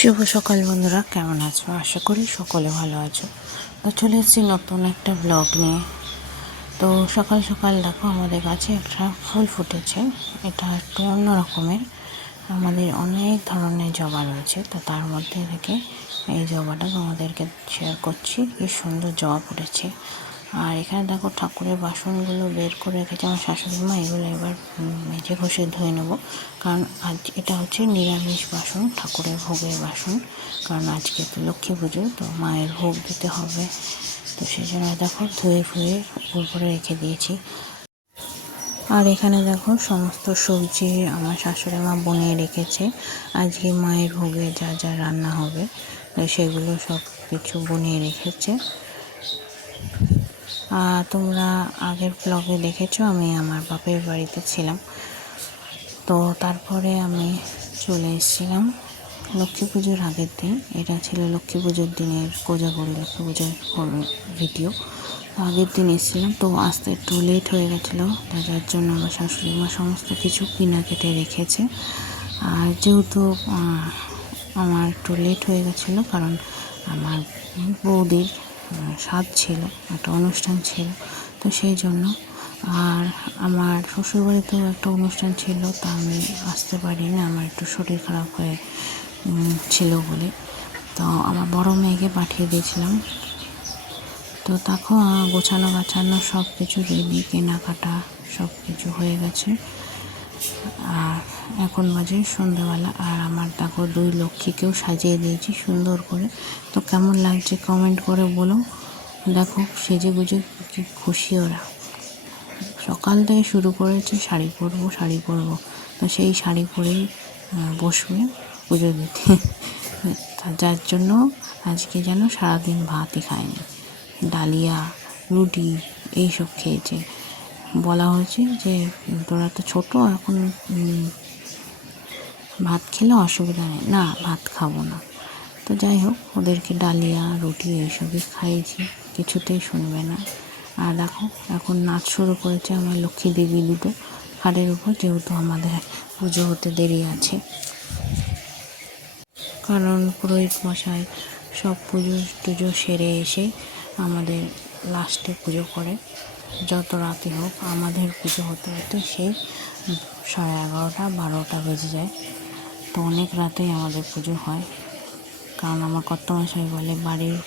শুভ সকাল বন্ধুরা, কেমন আছো? আশা করি সকলে ভালো আছো। তো চলে এসেছি নতুন একটা ব্লগ নিয়ে। তো সকাল সকাল দেখো, আমাদের কাছে একটা ফুল ফুটেছে। এটা একটু অন্য রকমের আমাদের অনেক ধরনের জবা রয়েছে। তো তার মধ্যে থেকে এই জবাটা তোমাদেরকে শেয়ার করছি। কি সুন্দর জবা ফুটেছে। আর এখানে দেখো ঠাকুরের বাসনগুলো বের করে রেখেছে আমার শাশুড়ি মা, এগুলো এবার মেঝে ঘষে ধুয়ে নেব। কারণ আজ এটা হচ্ছে নিরামিষ বাসন, ঠাকুরের ভোগের বাসন। কারণ আজকে তো লক্ষ্মী পুজো, তো মায়ের ভোগ দিতে হবে। তো সেই জন্য দেখো ধুয়ে ফুয়ে উপর রেখে দিয়েছি। আর এখানে দেখো সমস্ত সবজি আমার শাশুড়ি মা বনিয়ে রেখেছে। আজকে মায়ের ভোগে যা যা রান্না হবে সেগুলো সব কিছু বনিয়ে রেখেছে। তোমরা আগের ব্লগে দেখেছ, আমি আমার বাপের বাড়িতে ছিলাম। তো তারপরে আমি চলে এসেছিলাম লক্ষ্মী পুজোর আগের দিন। এটা ছিল লক্ষ্মী পুজোর দিনের কোজাগরি, লক্ষ্মী পুজোর ভিডিও আগের দিন এসেছিলাম, তো আসতে একটু লেট হয়ে গেছিল যার জন্য আমার শাশুড়ি মা সমস্ত কিছু কিনা কেটে রেখেছে। আর যেহেতু আমার একটু লেট হয়ে গেছিল, কারণ আমার বৌদির স্বাদ ছিল একটা অনুষ্ঠান ছিল। তো সেই জন্য আর আমার শ্বশুরবাড়িতেও একটা অনুষ্ঠান ছিল তা আমি আসতে পারিনি আমার একটু শরীর খারাপ হয়ে ছিল বলে। তো আমার বড় মেয়েকে পাঠিয়ে দিয়েছিলাম। তো আহ, গোছানো গাছানো সব কিছু রেডি কেনাকাটা সব কিছু হয়ে গেছে। আর এখন বাজে সন্ধ্যাবেলা আর আমার দেখো দুই লক্ষ্মীকেও সাজিয়ে দিয়েছি সুন্দর করে। তো কেমন লাগছে কমেন্ট করে বলো। দেখো সেজে গুজে কি খুশি ওরা। সকাল থেকে শুরু করেছে, শাড়ি পরবো শাড়ি পরবো। তো সেই শাড়ি পরেই বসবে পুজো দিতে। যার জন্য আজকে যেন সারাদিন ভাতই খায়নি। ডালিয়া, রুটি এইসব খেয়েছে। বলা হয়েছে যে তোরা তো ছোটো, এখন ভাত খেলে অসুবিধা নেই। না, ভাত খাব না। তো যাই হোক, ওদেরকে ডালিয়া, রুটি এইসবই খাইয়েছি। কিছুতেই শুনবে না। আর দেখো, এখন নাচ শুরু করেছে আমার লক্ষ্মী দেবী দুটো। খাটের উপর, যেহেতু আমাদের পুজো হতে দেরি আছে। কারণ পুরোহিত মশাই সব পুজো টুজো সেরে এসে আমাদের লাস্টে পুজো করে। যত রাতে হোক আমাদের পুজো হতে হতে সেই সাড়ে এগারোটা, বারোটা বেজে যায়। তো অনেক রাতেই আমাদের পুজো হয়। কারণ আমার কর্তমশাই বলে, বাড়ির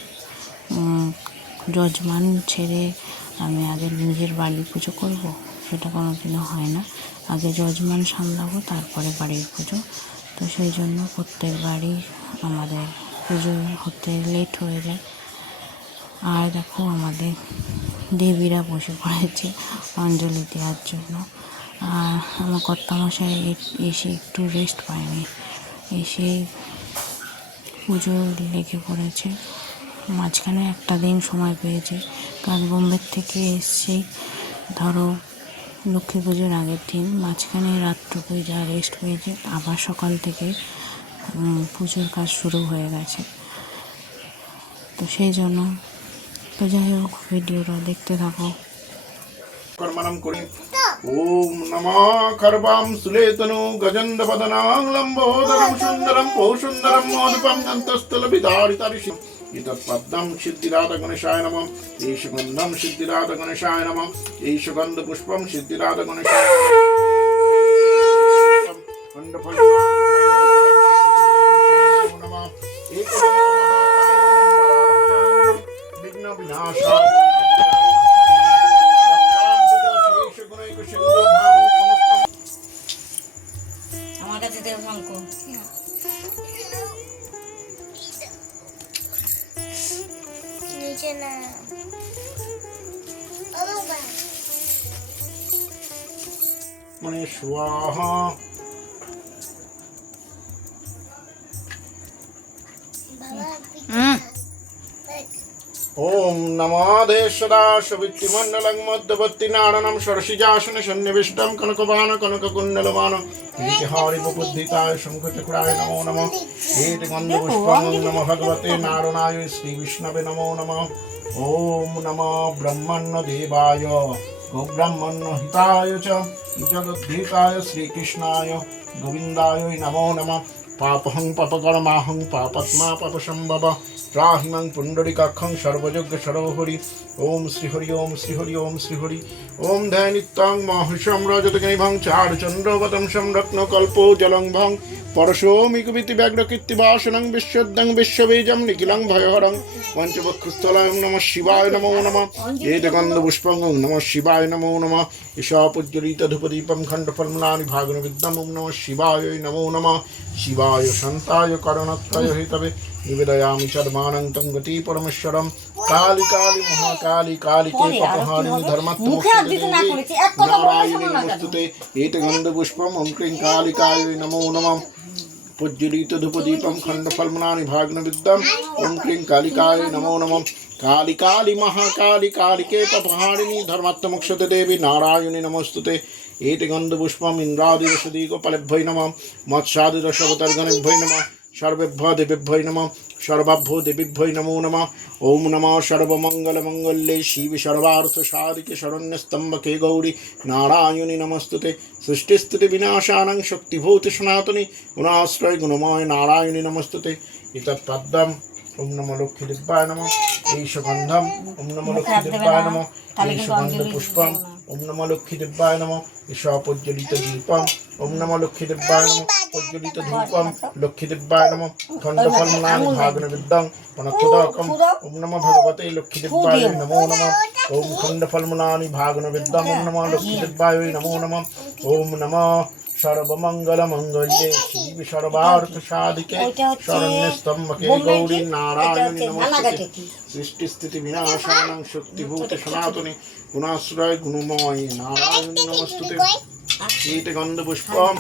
যজমান ছেড়ে আমি আগে নিজের বাড়ির পুজো করব। সেটা কোনো দিনও হয় না। আগে যজমান সামলাবো, তারপরে বাড়ির পুজো। তো সেই জন্য প্রত্যেক বাড়ি আমাদের পুজো হতে লেট হয়ে যায়। আর দেখো, আমাদের দেবীরা বসে পড়েছে অঞ্জলি দেওয়ার জন্য। আর আমার কর্তামশাই এসে একটু রেস্ট পায়নি। এসে পুজো লেগে পড়েছে। মাঝখানে একটা দিন সময় পেয়েছে। কারণ বোম্বের থেকে এসছে। ধরো লক্ষ্মী পুজোর আগের দিন। মাঝখানে রাতটুকুই যা রেস্ট পেয়েছে। আবার সকাল থেকে পুজোর কাজ শুরু হয়ে গেছে। তো সেই জন্য তো যাই হোক, ভিডিওটা দেখতে থাকো। করি। ॐ नमः खर्वां सुलेतनु गजन्दपदनां लम्बोदरं सुन्दरं बहुसुन्दरं मोदपं दन्तस्थलविदारितरिषि इतत्पद्मं सिद्धिराधगणेशाय नमः ईशगन्धं सिद्धिराधगणेशाय नमः ईशगन्धपुष्पं सिद्धिराधगणेशाय মানে স্বাহা বাবা ওম নমাদেশ্বরা সবিত্রিমণ্ডলং মধ্যবর্তী নারায়ণম ষড়শিজাসন সন্নিবিষ্টম কনকবান কনককুণ্ডলমান বিহারি বুদ্ধিতায় শঙ্খচক্রায় নমো নম এট গন্ধপুষ্পং নম ভগবতে নারায়ণায় শ্রী বিষ্ণবে गोब्रह्मण्य हिताय च श्रीकृष्णाय गोविंदाय नमो नम। पापहं पपकर्माहं पापत्मा पपशंभव ত্রাহিমাং পুণ্ডরিকাক্ষং সর্বযজ্ঞ সর্বহরি। ওম শ্রীহরি ওম শ্রীহরি ওম শ্রীহরি ওম ধ্যানিত্যাং মহর্ষম রজতগণিভং চার চন্দ্রবতংসম রত্নকল্প জলংভং পরশোমি কুবিতি ব্যগ্রকীর্তিবাসনং বিশ্বদ্দং বিশ্ববীজম নিখিলং ভয়হরং। পঞ্চবক্ষস্থলায়ং নম শিবায় নমো নম। এদগন্ধপুষ্পঙ্গং নম শিবায় নমো নম। ঈশাপুজ্জ্বলিতধুপদীপম খণ্ডফলমূলানি ভাগনবিদ্যম নম শিবায় নমো নম। শিবায় শান্তায় করণত্রয় হেতবে নিবেদয়ামি চর্মানন্তং গতি পরমেশ্বরম কালী কালী মহাকালী কালিকে কপহানি ধর্মাত্মনারায়ণী নমস্তুতে এত গন্ধপুষ্পম অঙ্ক্রিং কালিকায় নমো নমঃ প্রজ্জ্বলিত ধূপদীপম খণ্ডফলমনানি ভাগ্নবিদ্যম ওম ক্লিং কালিকায় নমো নমঃ কালী কালী মহাকালী কালিকে তপহারিণী ধর্মাত্মমোক্ষতে দেবী নারায়ণী নমস্তুতে এটি গন্ধপুষ্পম ইন্দ্রাদিরসদী গোপালেভ্যৈ নম মৎসাদিরসবতর্গণেভ্যৈ নমঃ সর্বেভ্য দেবেভ্যই নম সর্বাভ্য দেবেভ্যই নমো নম ওম নম সর্বমঙ্গলমঙ্গলে শিব সর্বার্থ সাধিকে শরণ্যস্তম্ভকে গৌরী নারায়ণী নমস্তুতে সৃষ্টিস্তুতি বিনাশানং শক্তিভূত সনাতনী গুণাশ্রয় গুণময় নারায়ণী নমস্তুতে ইতৎপাদ্যম ওম নম লক্ষ্মী দিব্যায় নম এই সুগন্ধম ওম নম লক্ষ্মী দিব্যায় নম এই সুগন্ধ পুষ্পম ওম নম লক্ষ্মী দিব্যায় নম ঈশা প্রজ্বলিত দীপম ওম নম লক্ষ্মী দিব্যায় নম প্রজ্বলিত ধূপম লক্ষ্মী দিব্যায় নম খণ্ড ফলমনানি ভাগন বিদ্যং পনত্তদকম ওম নম ভগবতে লক্ষ্মী দিব্যায় নমো নম। ওম খণ্ড ফলমনানি ভাগন বিদ্যং ওম নম লক্ষ্মী দিব্যায় নমো নম। ওম নম সর্বমঙ্গল মঙ্গলে শিব সর্বার্থ সাধিকে শরণ্যস্তম্ভকে বোম্বে গৌরী নারায়ণী নমস্তে সৃষ্টি স্থিতি বিনাশানাং শক্তিভূত সনাতনী। গুণাশ্রয় গুণময় নারায়ণী নমস্তুতে। कीटगन्धपुष्पम्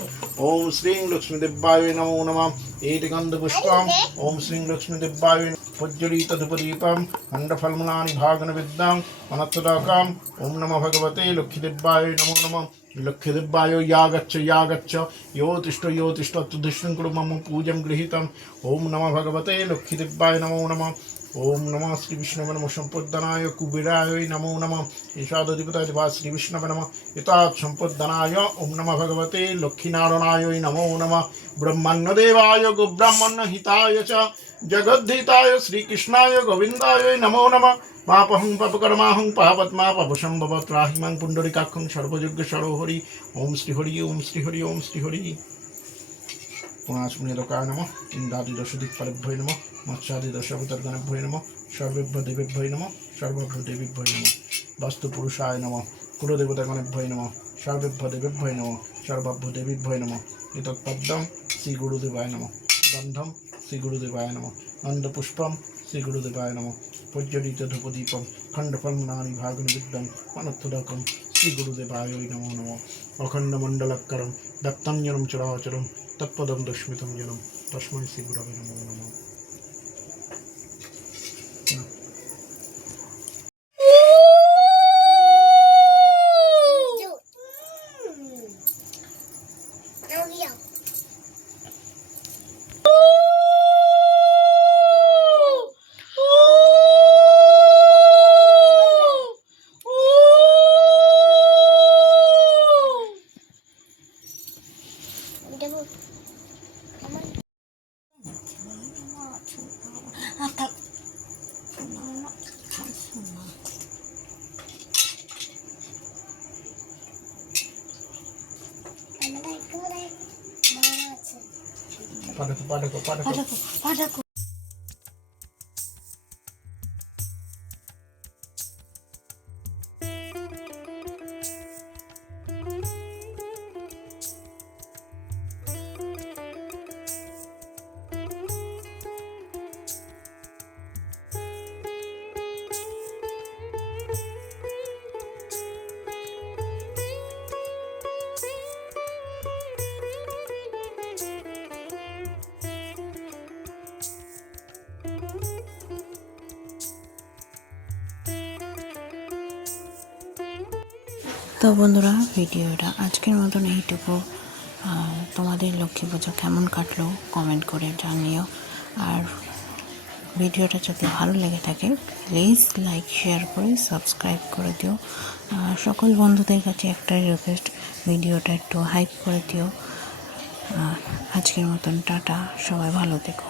ॐ श्रीं लक्ष्मीदेव्याय नमो नमः कीटगन्धपुष्पम् ॐ श्रीं लक्ष्मीदेव्याय प्रज्वलितधुपदीपं खण्डफलमूलानि भागनविद्यां अनत्तदाकाम् ॐ नमः भगवते लक्ष्मीदेव्याय नमो नमः लक्ष्यदेवायो यागच्छ यागच्छ यो तिष्ठ यो तिष्ठ तुधिष्णुं कुरु मम पूजं गृहीतम् ॐ नमः भगवते लक्ष्मीदेव्याय नमो नमः ओम नमः श्री विष्णवे नमः संपद्दनाय कुबेराय नमो नमः ईशादधिपताय दिवा श्री विष्णवे नमः यतात् संपद्दनाय ओम नमः भगवते लक्ष्मीनारायणाय नमो नमः ब्रह्मण्यदेवाय गोब्राह्मण्य हिताय च जगद्धिताय श्रीकृष्णाय गोविन्दाय नमो नमः पापहं पापकर्माहं पापत्मा पापशम्भव त्राहिमां पुण्डरीकाक्षं सर्वयोग्य सरोहरि ओम श्रीहरि ओम श्रीहरि ओम श्रीहरि পুনাসমুনিদকায় নম ইন্দ্রাদি দশদিকপালেভ্যই নম মৎস্যাদি দশাবতারগণেভ্যই নম সর্বেভ্য দেবেভ্যই নম সর্বভ্য দেবীভ্যই নম বাস্তু পুরুষায় নম কুলদেবতাগণেভ্যই নম সর্বেভ্য দেবেভ্যই নম সর্বাভ্য দেবীভ্যই নম এতৎপদ্মম শ্রী গুরুদেবায় নম গন্ধম শ্রী গুরুদেবায় নম নন্দপুষ্পম শ্রী গুরুদেবায় নম তৎপদম দশমিতম জনম তস্মৈ শ্রী গুরবে নমঃ। పడకు పడకు పడకు. పడకు పడకు. তো বন্ধুরা, ভিডিওটা আজকের মতন এইটুকু। তোমাদের লক্ষ্মী পুজো কেমন কাটলো কমেন্ট করে জানিও। আর ভিডিওটা যদি ভালো লেগে থাকে প্লিজ লাইক শেয়ার করে সাবস্ক্রাইব করে দিও। সকল বন্ধুদের কাছে একটাই রিকোয়েস্ট ভিডিওটা একটু হাইপ করে দিও। আজকের মতন টাটা, সবাই ভালো থেকো।